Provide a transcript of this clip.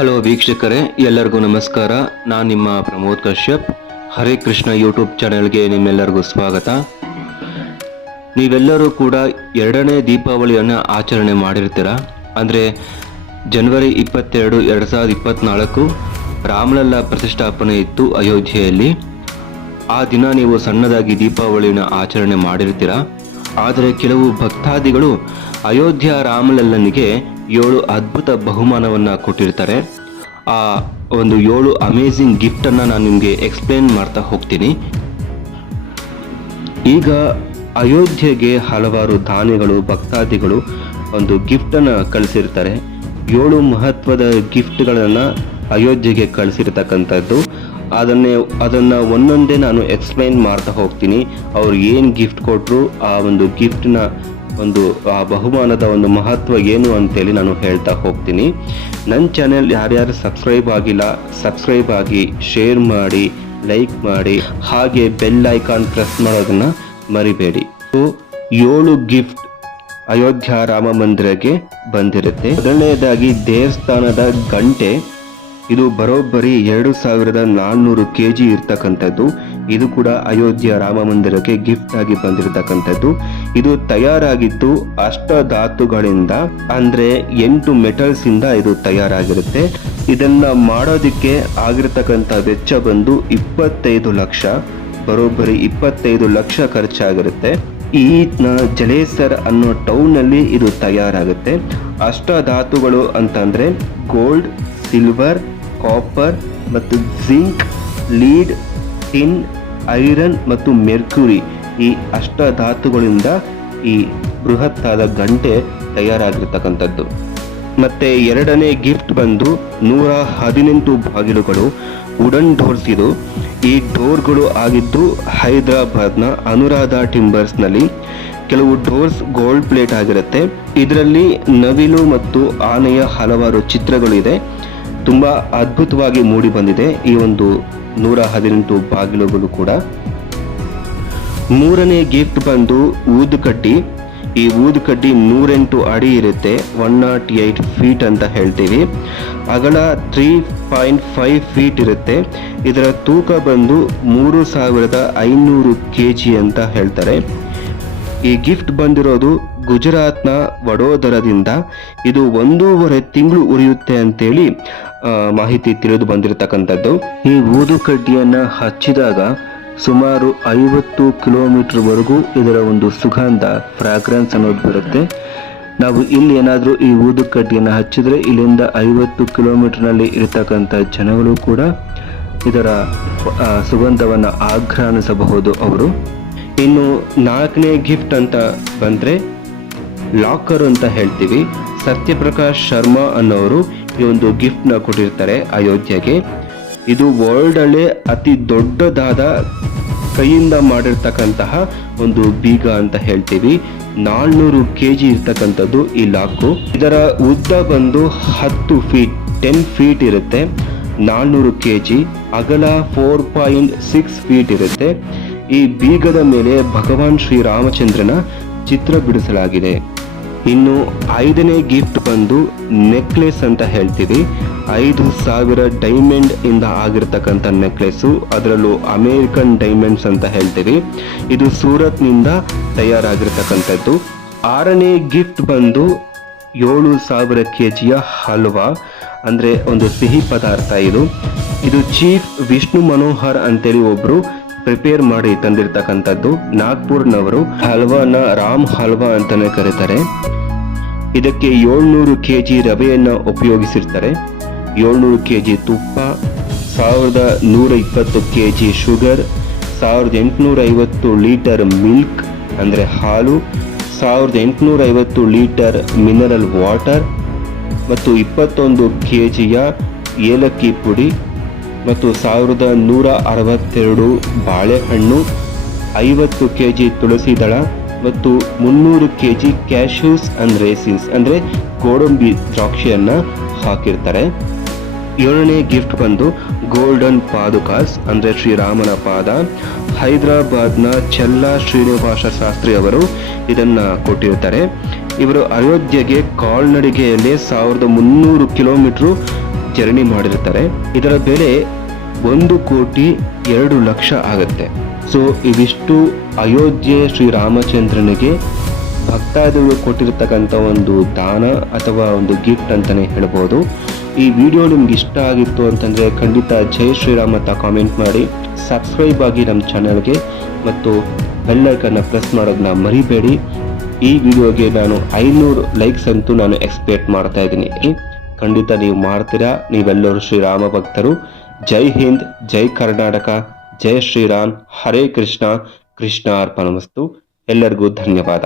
Hello ವೀಕ್ಷಕರೇ, ಎಲ್ಲರಿಗೂ ನಮಸ್ಕಾರ. ನಾನು ನಿಮ್ಮ ಪ್ರಮೋದ್ ಕಶ್ಯಪ್. ಹರೇ ಕೃಷ್ಣ ಯೂಟ್ಯೂಬ್ ಚಾನೆಲ್ಗೆ ನಿಮ್ಮೆಲ್ಲರಿಗೂ ಸ್ವಾಗತ. ನೀವೆಲ್ಲರೂ ಕೂಡ ಎರಡನೇ ದೀಪಾವಳಿಯನ್ನು ಆಚರಣೆ ಮಾಡಿರ್ತೀರ. ಅಂದರೆ ಜನವರಿ 22, 2024 ರಾಮಲಲ್ಲ ಪ್ರತಿಷ್ಠಾಪನೆ ಇತ್ತು ಅಯೋಧ್ಯೆಯಲ್ಲಿ. ಆ ದಿನ ನೀವು ಸಣ್ಣದಾಗಿ ದೀಪಾವಳಿನ ಆಚರಣೆ ಮಾಡಿರ್ತೀರ. ಆದರೆ ಕೆಲವು ಭಕ್ತಾದಿಗಳು ಅಯೋಧ್ಯ ರಾಮಲಲ್ಲನಿಗೆ 7 ಅದ್ಭುತ ಬಹುಮಾನವನ್ನು ಕೊಟ್ಟಿರ್ತಾರೆ. ಆ ಒಂದು 7 ಅಮೇಝಿಂಗ್ ಗಿಫ್ಟನ್ನು ನಾನು ನಿಮಗೆ ಎಕ್ಸ್ಪ್ಲೇನ್ ಮಾಡ್ತಾ ಹೋಗ್ತೀನಿ. ಈಗ ಅಯೋಧ್ಯೆಗೆ ಹಲವಾರು ದಾನಿಗಳು ಭಕ್ತಾದಿಗಳು ಒಂದು ಗಿಫ್ಟನ್ನು ಕಳಿಸಿರ್ತಾರೆ. 7 ಮಹತ್ವದ ಗಿಫ್ಟ್ಗಳನ್ನು ಅಯೋಧ್ಯೆಗೆ ಕಳಿಸಿರ್ತಕ್ಕಂಥದ್ದು. ಅದನ್ನು ಒಂದೊಂದೇ ನಾನು ಎಕ್ಸ್ಪ್ಲೈನ್ ಮಾಡ್ತಾ ಹೋಗ್ತೀನಿ. ಅವ್ರು ಏನು ಗಿಫ್ಟ್ ಕೊಟ್ಟರು, ಆ ಒಂದು ಗಿಫ್ಟ್ನ ಆ ಬಹುಮಾನದ ಒಂದು ಮಹತ್ವ ಏನು ಅಂತೇಳಿ ನಾನು ಹೇಳ್ತಾ ಹೋಗ್ತೀನಿ. ನನ್ನ ಚಾನೆಲ್ ಯಾರ್ಯಾರು ಸಬ್ಸ್ಕ್ರೈಬ್ ಆಗಿಲ್ಲ, ಸಬ್ಸ್ಕ್ರೈಬ್ ಆಗಿ, ಶೇರ್ ಮಾಡಿ, ಲೈಕ್ ಮಾಡಿ, ಹಾಗೆ ಬೆಲ್ ಐಕಾನ್ ಪ್ರೆಸ್ ಮಾಡೋದನ್ನು ಮರಿಬೇಡಿ. 7 ಗಿಫ್ಟ್ ಅಯೋಧ್ಯ ರಾಮ ಮಂದಿರಕ್ಕೆ ಬಂದಿರುತ್ತೆ. ಮೊದಲನೇದಾಗಿ ದೇವಸ್ಥಾನದ ಗಂಟೆ. ಇದು ಬರೋಬ್ಬರಿ 2400 kg ಇರ್ತಕ್ಕಂಥದ್ದು. ಇದು ಕೂಡ ಅಯೋಧ್ಯ ರಾಮ ಮಂದಿರಕ್ಕೆ ಗಿಫ್ಟ್ ಆಗಿ ಬಂದಿರತಕ್ಕಂಥದ್ದು. ಇದು ತಯಾರಾಗಿದ್ದು ಅಷ್ಟಧಾತುಗಳಿಂದ, ಅಂದ್ರೆ 8 ಮೆಟಲ್ಸ್ ಇಂದ ಇದು ತಯಾರಾಗಿರುತ್ತೆ. ಇದನ್ನ ಮಾಡೋದಕ್ಕೆ ಆಗಿರ್ತಕ್ಕಂಥ ವೆಚ್ಚ ಬಂದು 25 ಲಕ್ಷ, ಬರೋಬ್ಬರಿ 25 ಲಕ್ಷ ಖರ್ಚಾಗಿರುತ್ತೆ. ಈ ಜಲೇಸರ್ ಅನ್ನೋ ಟೌನ್ ನಲ್ಲಿ ಇದು ತಯಾರಾಗುತ್ತೆ. ಅಷ್ಟಧಾತುಗಳು ಅಂತಂದ್ರೆ ಗೋಲ್ಡ್, ಸಿಲ್ವರ್, ಕಾಪರ್ ಮತ್ತು ಜಿಂಕ್, ಲೀಡ್, ಟಿನ್, ಐರನ್ ಮತ್ತು ಮೆರ್ಕ್ಯುರಿ, ಈ ಅಷ್ಟಧಾತುಗಳಿಂದ ಈ ಬೃಹತ್ತಾದ ಗಂಟೆ ತಯಾರಾಗಿರ್ತಕ್ಕಂಥದ್ದು. ಮತ್ತೆ ಎರಡನೇ ಗಿಫ್ಟ್ ಬಂದು 118 ಬಾಗಿಲುಗಳು, ವುಡನ್ ಡೋರ್ಸ್. ಇದು ಈ ಡೋರ್ಗಳು ಆಗಿದ್ದು ಹೈದರಾಬಾದ್ನ ಅನುರಾಧ ಟಿಂಬರ್ಸ್ನಲ್ಲಿ. ಕೆಲವು ಡೋರ್ಸ್ ಗೋಲ್ಡ್ ಪ್ಲೇಟ್ ಆಗಿರುತ್ತೆ. ಇದರಲ್ಲಿ ನವಿಲು ಮತ್ತು ಆನೆಯ ಹಲವಾರು ಚಿತ್ರಗಳು ಇದೆ. ತುಂಬಾ ಅದ್ಭುತವಾಗಿ ಮೂಡಿ ಬಂದಿದೆ ಈ ಒಂದು 118 ಬಾಗಿಲುಗಳು ಕೂಡ. ಮೂರನೇ ಗಿಫ್ಟ್ ಬಂದು ಊದುಕಡ್ಡಿ. ಈ ಊದುಕಡ್ಡಿ 108 ಅಡಿ ಇರುತ್ತೆ, 108 ಫೀಟ್ ಅಂತ ಹೇಳ್ತೀವಿ. ಅಗಲ 3.5 ಫೀಟ್ ಇರುತ್ತೆ. ಇದರ ತೂಕ ಬಂದು 3500 kg ಅಂತ ಹೇಳ್ತಾರೆ. ಈ ಗಿಫ್ಟ್ ಬಂದಿರೋದು ಗುಜರಾತ್ನ ವಡೋದರದಿಂದ. ಇದು 1.5 ತಿಂಗಳು ಉರಿಯುತ್ತೆ ಅಂತೇಳಿ ಮಾಹಿತಿ ತಿಳಿದು ಬಂದಿರತಕ್ಕಂಥದ್ದು. ಈ ಊದುಕಡ್ಡಿಯನ್ನ ಹಚ್ಚಿದಾಗ ಸುಮಾರು 50 ಕಿಲೋಮೀಟರ್ ವರೆಗೂ ಇದರ ಒಂದು ಸುಗಂಧ, ಫ್ರಾಗ್ರೆನ್ಸ್ ಅನ್ನೋದು ಬರುತ್ತೆ. ನಾವು ಇಲ್ಲಿ ಏನಾದರೂ ಈ ಊದುಕಡ್ಡಿಯನ್ನು ಹಚ್ಚಿದ್ರೆ ಇಲ್ಲಿಂದ 50 ಕಿಲೋಮೀಟರ್ನಲ್ಲಿ ಇರತಕ್ಕಂಥ ಜನಗಳು ಕೂಡ ಇದರ ಸುಗಂಧವನ್ನು ಆಘ್ರಾಣಿಸಬಹುದು ಅವರು. ಇನ್ನು ನಾಲ್ಕನೇ ಗಿಫ್ಟ್ ಅಂತ ಬಂದ್ರೆ ಲಾಕರ್ ಅಂತ ಹೇಳ್ತೀವಿ. ಸತ್ಯಪ್ರಕಾಶ್ ಶರ್ಮಾ ಅನ್ನೋರು ಈ ಒಂದು ಗಿಫ್ಟ್ ನ ಕೊಟ್ಟಿರ್ತಾರೆ ಅಯೋಧ್ಯೆಗೆ. ಇದು ವರ್ಲ್ಡ್ ಅಲ್ಲೇ ಅತಿ ದೊಡ್ಡದಾದ ಕೈಯಿಂದ ಮಾಡಿರ್ತಕ್ಕಂತಹ ಒಂದು ಬೀಗ ಅಂತ ಹೇಳ್ತೀವಿ. 400 kg ಇರ್ತಕ್ಕಂಥದ್ದು ಈ ಲಾಕು. ಇದರ ಉದ್ದ ಬಂದು 10 ಫೀಟ್ ಇರುತ್ತೆ, 400 kg. ಅಗಲ 4.6 ಫೀಟ್ ಇರುತ್ತೆ. ಈ ಬೀಗದ ಮೇಲೆ ಭಗವಾನ್ ಶ್ರೀರಾಮಚಂದ್ರನ ಚಿತ್ರ ಬಿಡಿಸಲಾಗಿದೆ. ಇನ್ನು 5ನೇ ಗಿಫ್ಟ್ ಬಂದು ನೆಕ್ಲೆಸ್ ಅಂತ ಹೇಳ್ತೀವಿ. 5000 ಡೈಮಂಡ್ ಇಂದ ಆಗಿರ್ತಕ್ಕಂಥ ನೆಕ್ಲೆಸ್ಸು, ಅದರಲ್ಲೂ ಅಮೇರಿಕನ್ ಡೈಮಂಡ್ಸ್ ಅಂತ ಹೇಳ್ತೀವಿ. ಇದು ಸೂರತ್ ನಿಂದ ತಯಾರಾಗಿರ್ತಕ್ಕಂಥದ್ದು. 6ನೇ ಗಿಫ್ಟ್ ಬಂದು 7000 kgಯ ಹಲ್ವಾ, ಅಂದ್ರೆ ಒಂದು ಸಿಹಿ ಪದಾರ್ಥ. ಇದು ಚೀಫ್ ವಿಷ್ಣು ಮನೋಹರ್ ಅಂತೇಳಿ ಒಬ್ರು ಪ್ರಿಪೇರ್ ಮಾಡಿ ತಂದಿರ್ತಕ್ಕಂಥದ್ದು. ನಾಗ್ಪುರ್ನವರು ಹಲ್ವಾನ ರಾಮ್ ಹಲ್ವಾ ಅಂತಾನೆ ಕರೀತಾರೆ. ಇದಕ್ಕೆ 700 kg ರವೆಯನ್ನ ಉಪಯೋಗಿಸಿರ್ತಾರೆ, 700 kg ತುಪ್ಪ, 1120 kg ಶುಗರ್, 1850 ಲೀಟರ್ ಮಿಲ್ಕ್ ಅಂದ್ರೆ ಹಾಲು, 1850 ಲೀಟರ್ ಮಿನರಲ್ ವಾಟರ್ ಮತ್ತು 21 kgಯ ಏಲಕ್ಕಿ ಪುಡಿ ಮತ್ತು 1162 ಬಾಳೆಹಣ್ಣು, 50 kg ತುಳಸಿ ದಳ ಮತ್ತು 300 kg ಕ್ಯಾಶ್ಯೂಸ್ ಅಂಡ್ ರೇಸಿನ್ಸ್ ಅಂದ್ರೆ ಗೋಡಂಬಿ ದ್ರಾಕ್ಷಿಯನ್ನ ಹಾಕಿರ್ತಾರೆ. 7ನೇ ಗಿಫ್ಟ್ ಬಂದು ಗೋಲ್ಡನ್ ಪಾದುಕಾಸ್ ಅಂದ್ರೆ ಶ್ರೀರಾಮನ ಪಾದ. ಹೈದರಾಬಾದ್ನ ಚೆಲ್ಲಾ ಶ್ರೀನಿವಾಸ ಶಾಸ್ತ್ರಿ ಅವರು ಇದನ್ನ ಕೊಟ್ಟಿರ್ತಾರೆ. ಇವರು ಅಯೋಧ್ಯೆಗೆ ಕಾಲ್ನಡಿಗೆಯಲ್ಲೇ 1300 ಕಿಲೋಮೀಟರ್ ಜರ್ನಿ ಮಾಡಿರ್ತಾರೆ. ಇದರ ಬೆಲೆ 1,02,00,000 ಆಗುತ್ತೆ. ಸೊ ಇವಿಷ್ಟು ಅಯೋಧ್ಯೆ ಶ್ರೀರಾಮಚಂದ್ರನಿಗೆ ಭಕ್ತಾದಿಗಳು ಕೊಟ್ಟಿರ್ತಕ್ಕಂಥ ಒಂದು ದಾನ ಅಥವಾ ಒಂದು ಗಿಫ್ಟ್ ಅಂತಾನೆ ಹೇಳ್ಬೋದು. ಈ ವಿಡಿಯೋ ನಿಮ್ಗೆ ಇಷ್ಟ ಆಗಿತ್ತು ಅಂತಂದ್ರೆ ಖಂಡಿತ ಜೈ ಶ್ರೀರಾಮ್ ಅಂತ ಕಾಮೆಂಟ್ ಮಾಡಿ, ಸಬ್ಸ್ಕ್ರೈಬ್ ಆಗಿ ನಮ್ಮ ಚಾನಲ್ಗೆ ಮತ್ತು ಬೆಲ್ ಐಕನ್ನ ಪ್ರೆಸ್ ಮಾಡೋದನ್ನ ಮರಿಬೇಡಿ. ಈ ವಿಡಿಯೋಗೆ ನಾನು 500 ಲೈಕ್ಸ್ ಅಂತೂ ನಾನು ಎಕ್ಸ್ಪೆಕ್ಟ್ ಮಾಡ್ತಾ ಇದ್ದೀನಿ. ಖಂಡಿತ ನೀವು ಮಾಡ್ತೀರಾ. ನೀವೆಲ್ಲರೂ ಶ್ರೀರಾಮ ಭಕ್ತರು. ಜೈ ಹಿಂದ್, ಜೈ ಕರ್ನಾಟಕ, ಜೈ ಶ್ರೀರಾಮ್, ಹರೇ ಕೃಷ್ಣ, ಕೃಷ್ಣ ಅರ್ಪಣಮಸ್ತು. ಎಲ್ಲರಿಗೂ ಧನ್ಯವಾದ.